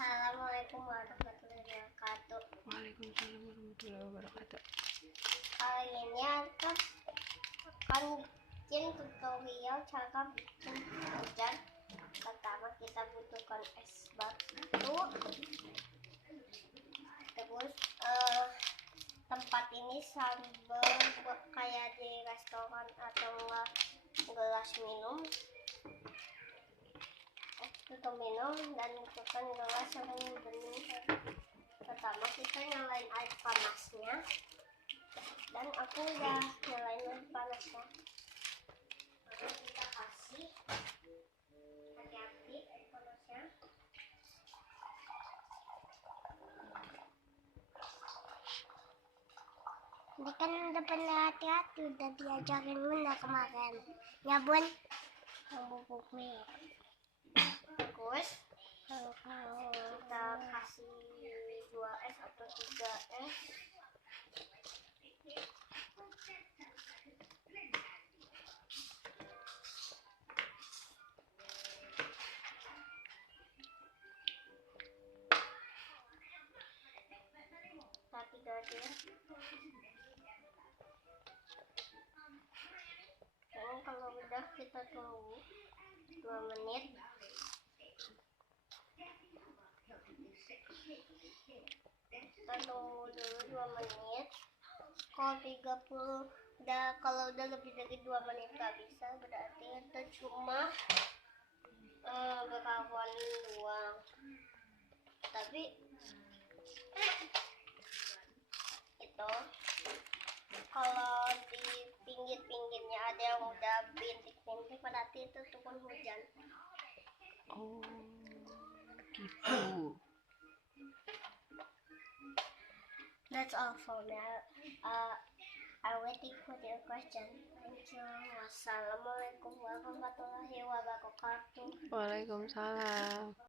Assalamualaikum warahmatullahi wabarakatuh. Waalaikumsalam warahmatullahi wabarakatuh. Kali ini akan bikin tutorial cara bikin hujan. Pertama kita butuhkan es batu, terus tempat ini sambil kayak di restoran atau enggak gelas minum. Untuk minum dan butuhkan gelas yang bening. Pertama kita nyalain air panasnya, dan aku udah nyalain air panasnya. Lalu kita kasih, hati-hati air panasnya. Ini kan udah pernah hati-hati, udah diajarin Bunda kemarin. Ya Bun, bubuk mie. Terus kita kasih 2 es atau 3 es. Tapi aja. Dan kalau udah kita tunggu 2 menit. Kita tunggu dulu 2 menit. Kalau udah lebih dari 2 menit gak bisa, berarti itu cuma berkawanin doang. Tapi itu kalau di pinggir-pinggirnya ada yang udah bintik-bintik, berarti itu turun hujan. Oh, gitu. That's all for now. I'm waiting for your question. Thank you. Wassalamualaikum warahmatullahi wabarakatuh. Waalaikumsalam.